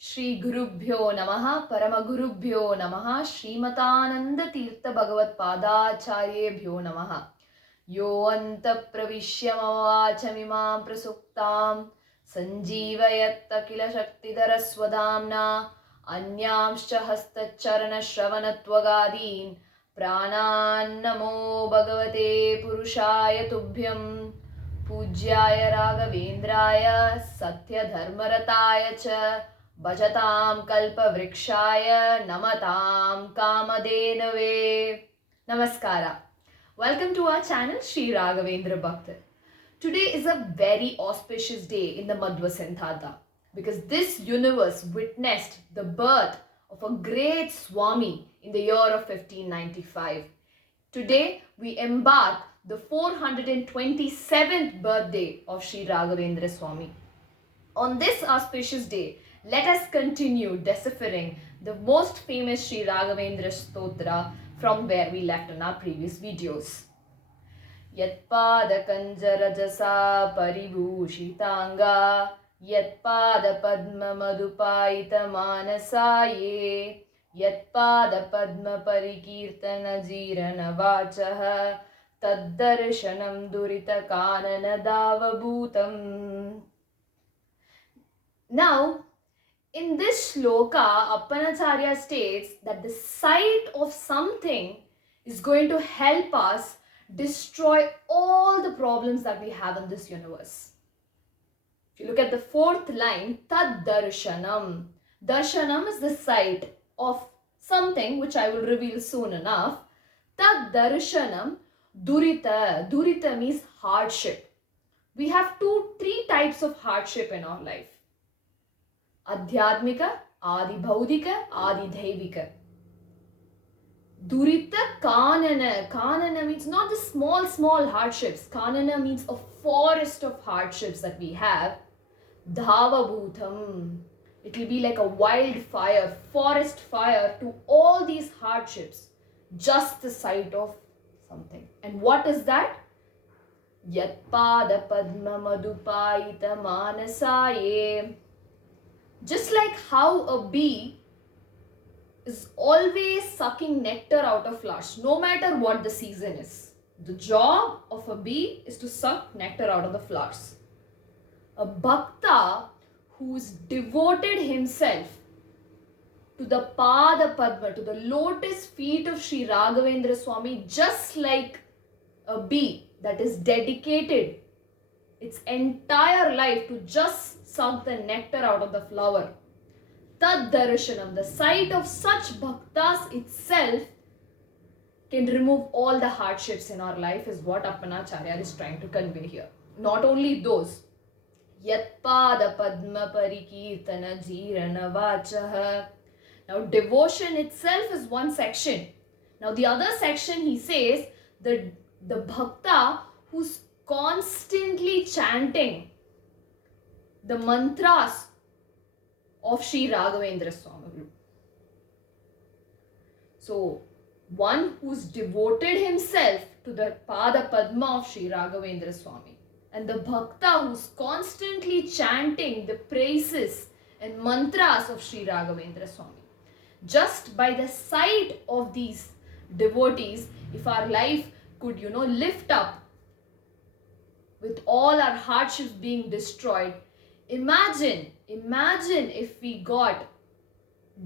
Shri Gurubhyo Namaha Paramagurubhyo Namaha Srimatananda Tirtha Bhagavad Padacharyebhyo Namaha Yo Anta Pravishyamavachamimam Prasuktam Sanjeevayat Akila Shaktidhara Swadhamna Anyamscha Hastacharana Shravanatvagadim Pranan Namo Bhagavate Purushaya Tubhyam Pujyaya Raghavendraya Satya Dharmarataya Cha Bhajatam Kalpa Vrikshaya Namatam Kamadenave. Namaskara. Welcome to our channel Sri Raghavendra Bhakta. Today is a very auspicious day in the Madhvasanthata because this universe witnessed the birth of a great Swami in the year of 1595. Today we embark the 427th birthday of Sri Raghavendra Swami. On this auspicious day, let us continue deciphering the most famous Sri Raghavendra Stotra from where we left in our previous videos. Yatpada kanjarajasa paribhushitanga Yatpada padma madhupaita manasaye Yatpada padma parikirtana jirana vachaha Taddarshanam durita kanana davabhutam. Now, in this shloka, Appanacharya states that the sight of something is going to help us destroy all the problems that we have in this universe. If you look at the fourth line, Tad Darshanam. Darshanam is the sight of something which I will reveal soon enough. Tad Darshanam Durita. Durita means hardship. We have three types of hardship in our life. Adhyatmika, Adi Bhaudika, Adi Dhaivika. Durita Kanana. Kanana means not the small hardships. Kanana means a forest of hardships that we have. Dhavabhutam. It will be like a wildfire, forest fire to all these hardships. Just the sight of something. And what is that? Yatpada Padma Madhupaita Manasaye. Just like how a bee is always sucking nectar out of flowers, no matter what the season is. The job of a bee is to suck nectar out of the flowers. A bhakta who's devoted himself to the Pada Padma, to the lotus feet of Sri Raghavendra Swami, just like a bee that is dedicated its entire life to just suck the nectar out of the flower. Tad Darshanam, the sight of such bhaktas itself can remove all the hardships in our life is what Appanacharya is trying to convey here. Not only those, Yatpada Padma Parikirtana Jirana Vachaha. Now devotion itself is one section. Now the other section he says, the bhakta who's constantly chanting the mantras of Sri Raghavendra Swami. So, one who's devoted himself to the Pada Padma of Sri Raghavendra Swami, and the bhakta who's constantly chanting the praises and mantras of Sri Raghavendra Swami. Just by the sight of these devotees, if our life could, lift up with all our hardships being destroyed, Imagine if we got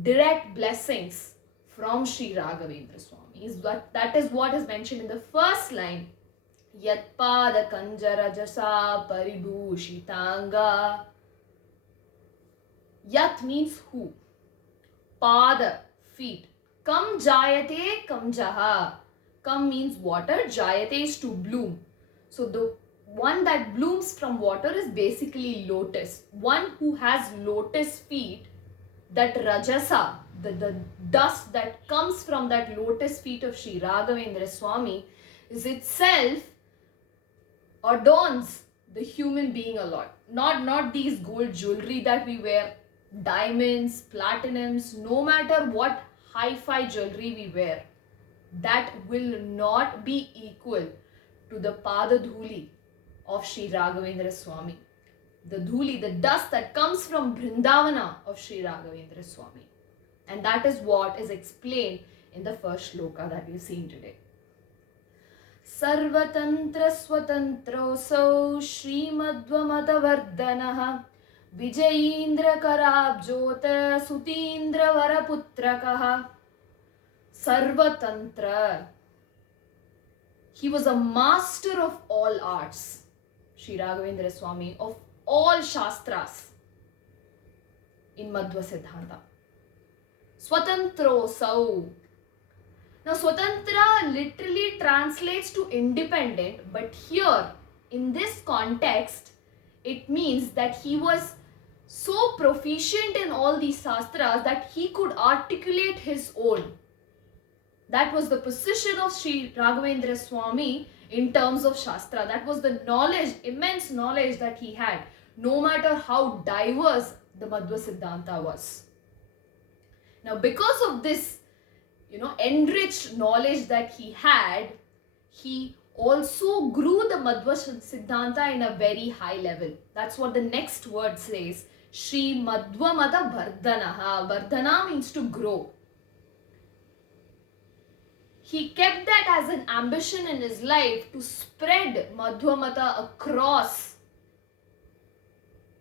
direct blessings from Sri Raghavendra Swami. That is what is mentioned in the first line. Yatpada kanjarajasa paribhushitanga. Yat means who? Pada, feet. Kam jayate kam jaha. Kam means water. Jayate is to bloom. So the one that blooms from water is basically lotus. One who has lotus feet, that rajasa, the dust that comes from that lotus feet of Sri Raghavendra Swami is itself adorns the human being a lot. Not these gold jewelry that we wear, diamonds, platinums, no matter what hi-fi jewelry we wear, that will not be equal to the Padadhuli of Sri Raghavendra Swami. the dhuli, the dust that comes from Vrindavana of Sri Raghavendra Swami. And that is what is explained in the first shloka that we've seen today. Sarvatantra swatantrosau Srimadvamata Vijayindra Karabjota Sutindra Varaputrakaha. Sarvatantra. He was a master of all arts, Sri Raghavendra Swami, of all Shastras in Madhva Siddhanta. Swatantro Sau. Now, Swatantra literally translates to independent, but here in this context, it means that he was so proficient in all these Shastras that he could articulate his own. That was the position of Sri Raghavendra Swami in terms of Shastra. That was the knowledge, immense knowledge that he had, no matter how diverse the Madhva Siddhanta was. Now, because of this, enriched knowledge that he had, he also grew the Madhva Siddhanta in a very high level. That's what the next word says. Shri Madhvamata Vardhanaha. Vardhana means to grow. He kept that as an ambition in his life to spread Madhvamata across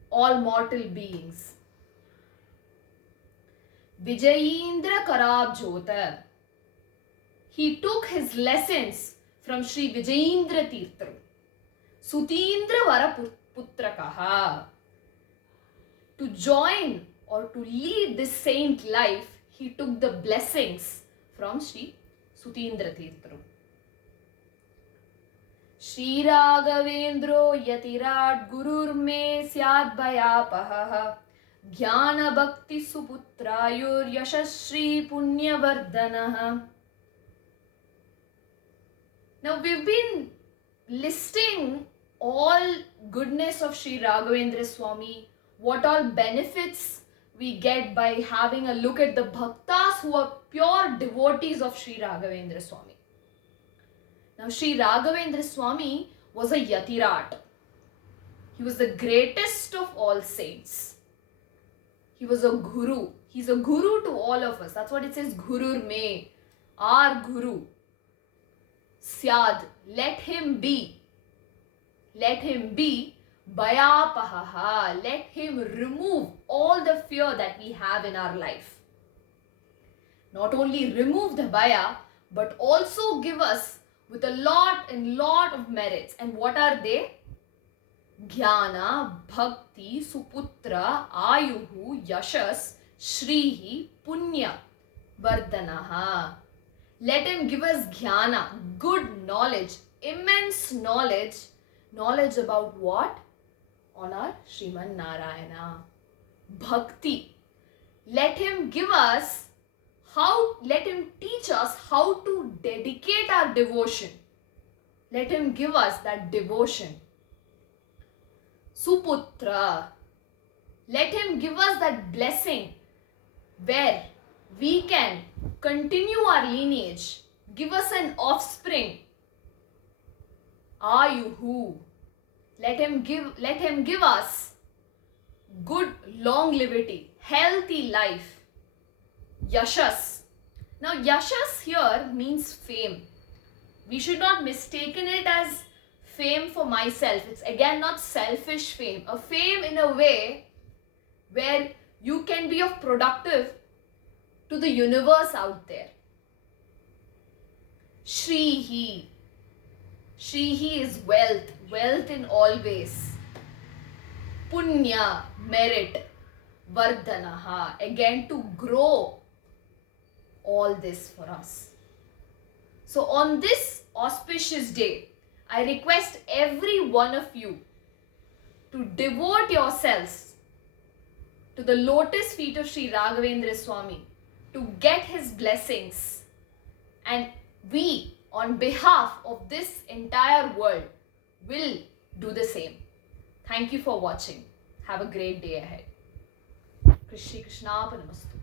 all mortal beings. Vijayindra Karabjota. He took his lessons from Sri Vijayindra Tirtham. Sutindra Varaputrakaha. To join or to lead this saint life, he took the blessings from Sri Sutindra Tirtham. Sri Raghavendro Yatirat Gurur Me Syad Bhayapaha Jnana Bhakti Suputrayur Yashashri Punya Vardhanaha. Now, we've been listing all goodness of Sri Raghavendra Swami, what all benefits we get by having a look at the bhaktas who are pure devotees of Sri Raghavendra Swami. Now, Sri Raghavendra Swami was a Yatirat. He was the greatest of all saints. He was a Guru. He's a Guru to all of us. That's what it says, Gurur Me, our Guru. Syad, let him be. Let him be. Bhayapahaha, let him remove all the fear that we have in our life. Not only remove the bhaya, but also give us with a lot of merits. And what are they? Jnana, Bhakti, Suputra, Ayuhu, Yashas, Shrihi, Punya, Vardhanaha. Let him give us jnana, good knowledge, immense knowledge. Knowledge about what? On our Sriman Narayana. Bhakti. Let him give us let him teach us how to dedicate our devotion. Let him give us that devotion. Suputra. Let him give us that blessing where we can continue our lineage. Give us an offspring. Ayuhu. Let him give us good longevity, healthy life. Yashas. Now, yashas here means fame. We should not mistaken it as fame for myself. It's again not selfish fame. A fame in a way where you can be of productive to the universe out there. Shrihi. Shrihi is wealth. Wealth in all ways. Punya, merit. Vardhanaha, again to grow all this for us. So on this auspicious day, I request every one of you to devote yourselves to the lotus feet of Sri Raghavendra Swami to get his blessings. And we, on behalf of this entire world, will do the same. Thank you for watching. Have a great day ahead. Krishna Krishna Namastu.